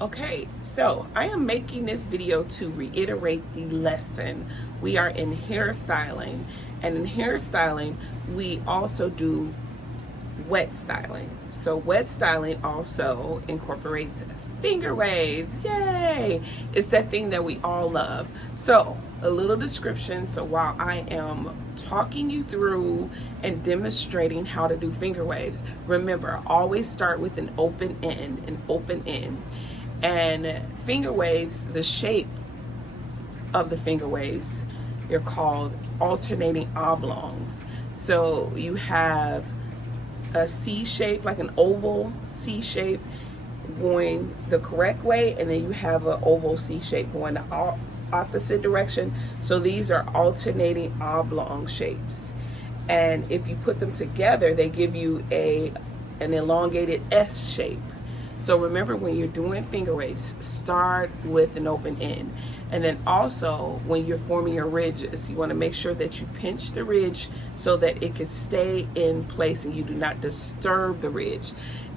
Okay, so I am making this video to reiterate the lesson. We are in hairstyling, and in hairstyling, we also do wet styling. So wet styling also incorporates finger waves. Yay! It's that thing that we all love. So a little description. So while I am talking you through and demonstrating how to do finger waves, remember, always start with an open end. And finger waves, the shape of the finger waves, they're called alternating oblongs. So you have a C shape, like an oval C shape going the correct way, and then you have an oval C shape going the opposite direction. So these are alternating oblong shapes. And if you put them together, they give you an elongated S shape. So remember, when you're doing finger waves, start with an open end. And then also, when you're forming your ridges, you want to make sure that you pinch the ridge so that it can stay in place and you do not disturb the ridge.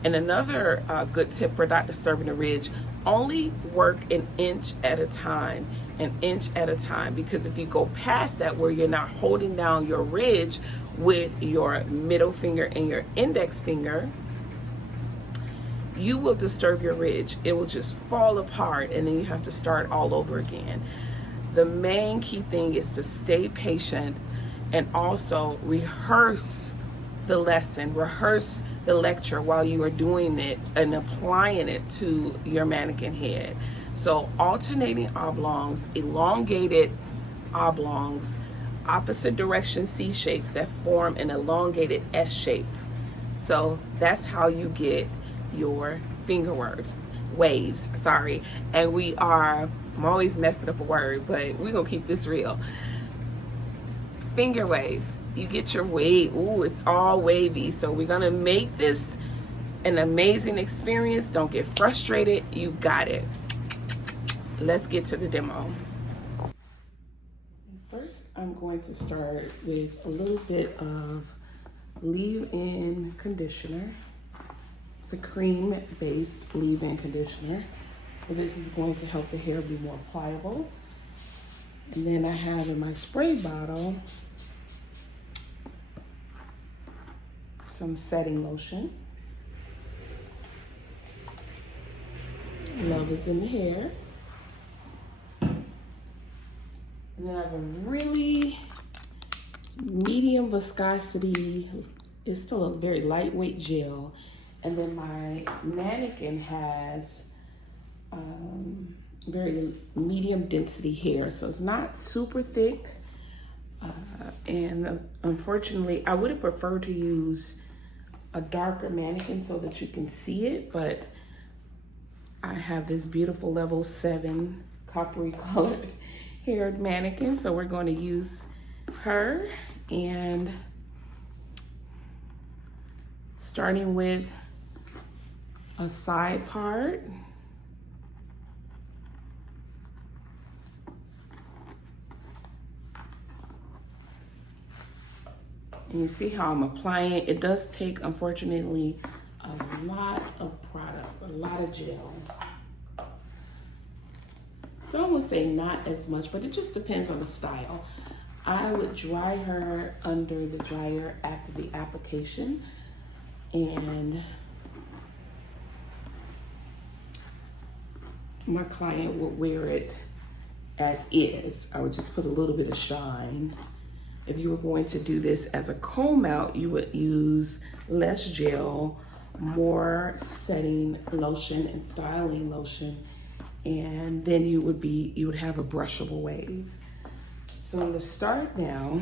And another good tip for not disturbing the ridge, only work an inch at a time, because if you go past that, where you're not holding down your ridge with your middle finger and your index finger, you will disturb your ridge. It will just fall apart, and then you have to start all over again. The main key thing is to stay patient and also rehearse the lesson, rehearse the lecture while you are doing it and applying it to your mannequin head. So alternating oblongs, elongated oblongs, opposite direction C shapes that form an elongated S shape. So that's how you get your finger waves, sorry. And I'm always messing up a word, but we're gonna keep this real. Finger waves, you get your wave. Ooh, it's all wavy. So we're gonna make this an amazing experience. Don't get frustrated, you got it. Let's get to the demo. First, I'm going to start with a little bit of leave-in conditioner. It's a cream-based leave-in conditioner. This is going to help the hair be more pliable. And then I have in my spray bottle some setting lotion. Love is in the hair. And then I have a really medium viscosity, it's still a very lightweight gel. And then my mannequin has very medium density hair, so it's not super thick. And unfortunately, I would have preferred to use a darker mannequin so that you can see it, but I have this beautiful level 7 coppery colored haired mannequin, so we're going to use her. And starting with a side part, and you see how I'm applying it. It does take, unfortunately, a lot of product, a lot of gel. Some would say not as much, but it just depends on the style. I would dry her under the dryer after the application, and my client would wear it as is. I would just put a little bit of shine. If you were going to do this as a comb out, you would use less gel, more setting lotion and styling lotion, and then you would have a brushable wave. So I'm gonna start now.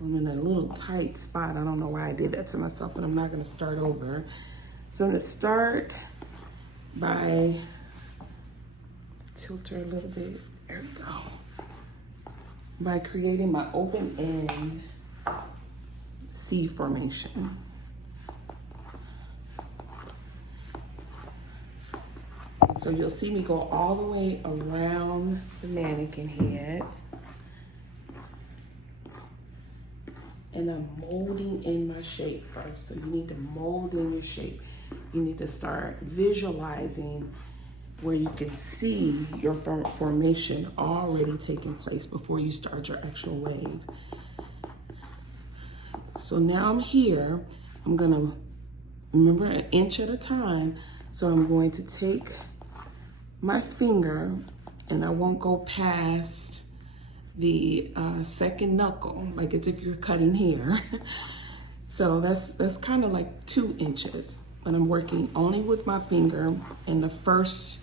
I'm in a little tight spot. I don't know why I did that to myself, but I'm not gonna start over. So I'm gonna start by tilt her a little bit. There we go. By creating my open end C formation. So you'll see me go all the way around the mannequin head. And I'm molding in my shape first. So you need to mold in your shape. you need to start visualizing where you can see your formation already taking place before you start your actual wave. So now I'm here. I'm gonna, remember, an inch at a time. So I'm going to take my finger, and I won't go past the second knuckle, like as if you're cutting hair. So that's kind of like 2 inches, but I'm working only with my finger and the first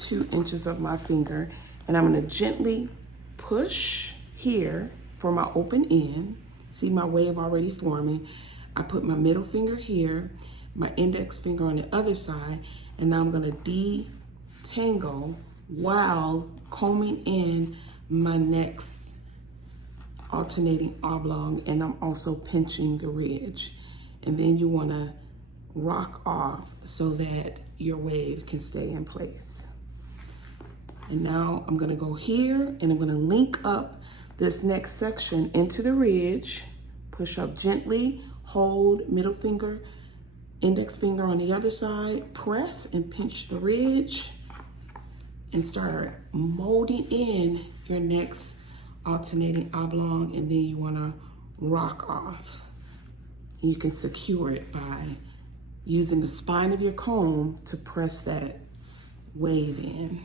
2 inches of my finger, and I'm gonna gently push here for my open end. See my wave already forming. I put my middle finger here, my index finger on the other side, and now I'm gonna detangle while combing in my next alternating oblong, and I'm also pinching the ridge. And then you wanna rock off so that your wave can stay in place. And now I'm gonna go here and I'm gonna link up this next section into the ridge, push up gently, hold middle finger, index finger on the other side, press and pinch the ridge, and start molding in your next alternating oblong, and then you wanna rock off. You can secure it by using the spine of your comb to press that wave in.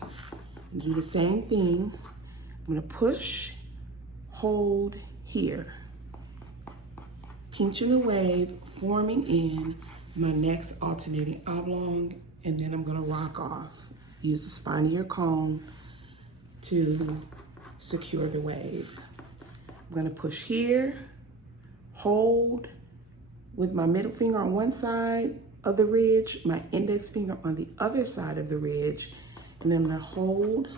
Do the same thing. I'm gonna push, hold here, pinching the wave, forming in my next alternating oblong, and then I'm gonna rock off. Use the spine of your comb to secure the wave. I'm gonna push here, hold with my middle finger on one side of the ridge, my index finger on the other side of the ridge, and then I'm gonna hold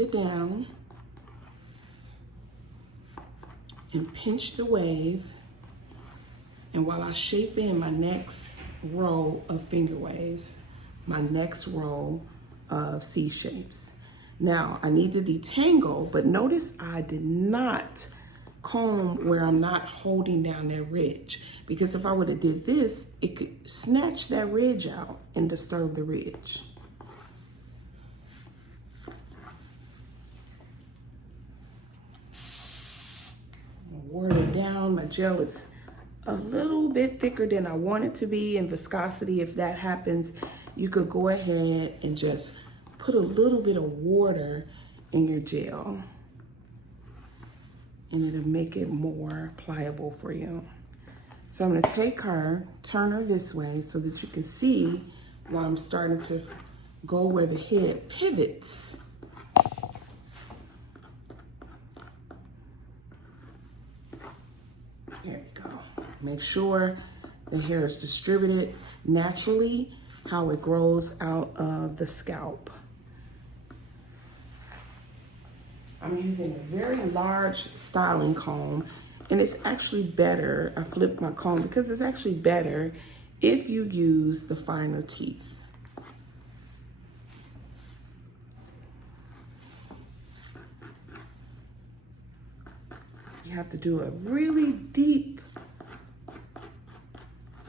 it down and pinch the wave. And while I shape in my next row of finger waves, my next row of C shapes. Now I need to detangle, but notice I did not comb where I'm not holding down that ridge, because if I would have did this, it could snatch that ridge out and disturb the ridge. Wore it down. My gel is a little bit thicker than I want it to be in viscosity. If that happens, you could go ahead and just put a little bit of water in your gel, and it'll make it more pliable for you. So I'm gonna take her, turn her this way so that you can see while I'm starting to go where the head pivots. There you go. Make sure the hair is distributed naturally, how it grows out of the scalp. I'm using a very large styling comb, and it's actually better, I flipped my comb because it's actually better if you use the finer teeth. You have to do a really deep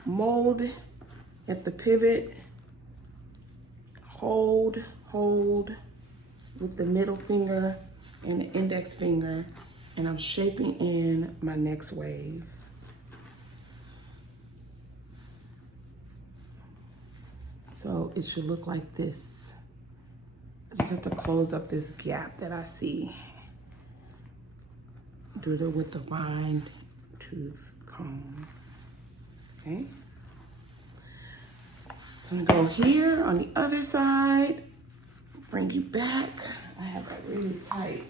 mold at the pivot. Hold with the middle finger and the index finger, and I'm shaping in my next wave. So it should look like this. I just have to close up this gap that I see. Do it with the fine tooth comb, okay? So I'm gonna go here on the other side, bring you back. I have that really tight.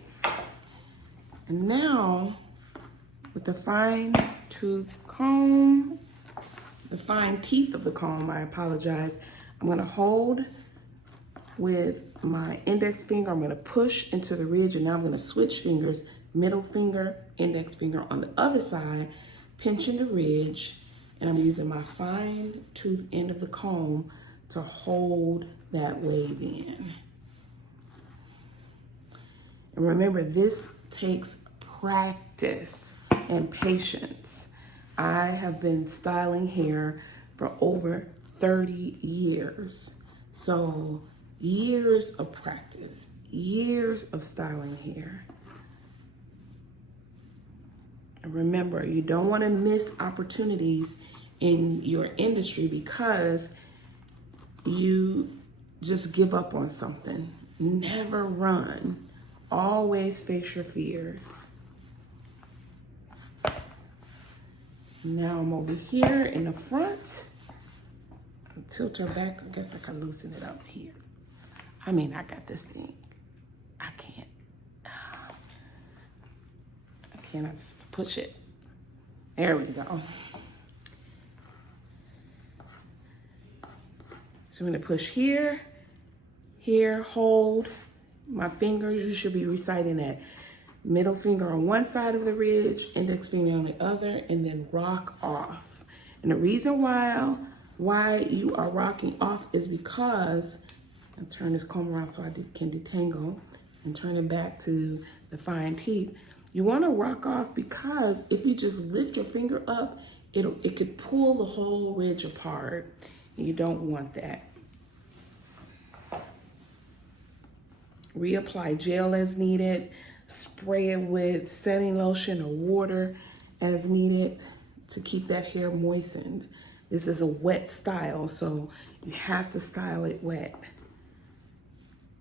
And now, with the fine tooth comb, the fine teeth of the comb, I apologize, I'm gonna hold with my index finger, I'm gonna push into the ridge, and now I'm gonna switch fingers, middle finger, index finger on the other side, pinching the ridge, and I'm using my fine tooth end of the comb to hold that wave in. And remember, this takes practice and patience. I have been styling hair for over 30 years. So years of practice, years of styling hair. And remember, you don't want to miss opportunities in your industry because you just give up on something. Never run. Always face your fears. Now I'm over here in the front. I'll tilt her back. I guess I can loosen it up here. I mean, I got this thing. I can't. I just push it. There we go. So I'm gonna push here, here, hold. My fingers, you should be reciting that. Middle finger on one side of the ridge, index finger on the other, and then rock off. And the reason why you are rocking off is because, I'll turn this comb around so I can detangle and turn it back to the fine tip. You want to rock off because if you just lift your finger up, it could pull the whole ridge apart, and you don't want that. Reapply gel as needed. Spray it with setting lotion or water as needed to keep that hair moistened. This is a wet style, so you have to style it wet.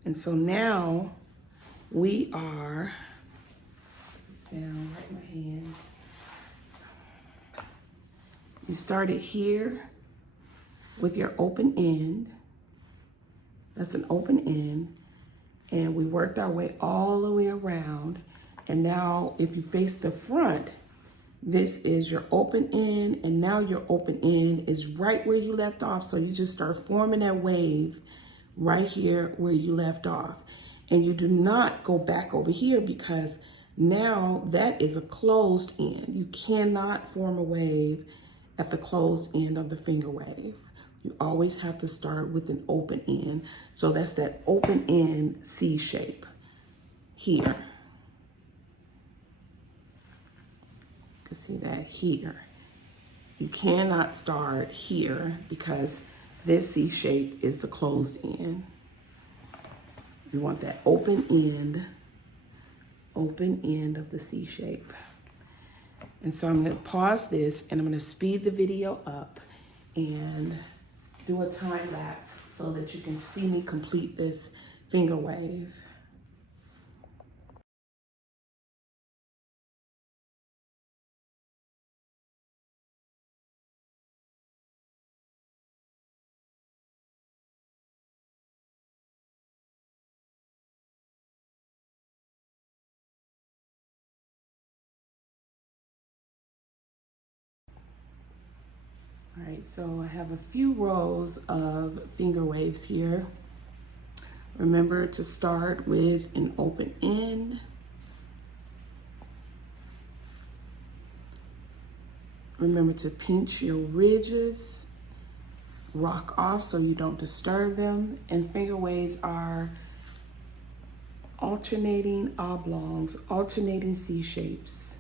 And so now we are, down right in my hands. You started here with your open end. That's an open end. And we worked our way all the way around. And now if you face the front, this is your open end, and now your open end is right where you left off. So you just start forming that wave right here where you left off. And you do not go back over here because now that is a closed end. You cannot form a wave at the closed end of the finger wave. You always have to start with an open end. So that's that open end C shape here. You can see that here. You cannot start here because this C shape is the closed end. You want that open end of the C shape. And so I'm going to pause this and I'm going to speed the video up and do a time lapse so that you can see me complete this finger wave. All right, so I have a few rows of finger waves here. Remember to start with an open end. Remember to pinch your ridges, rock off so you don't disturb them. And finger waves are alternating oblongs, alternating C shapes,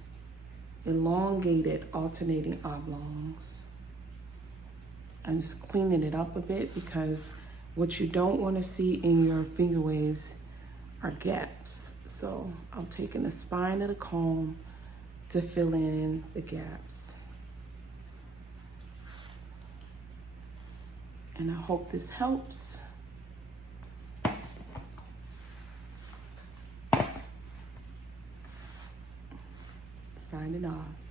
elongated alternating oblongs. I'm just cleaning it up a bit because what you don't want to see in your finger waves are gaps. So I'm taking the spine of the comb to fill in the gaps. And I hope this helps. Signing off.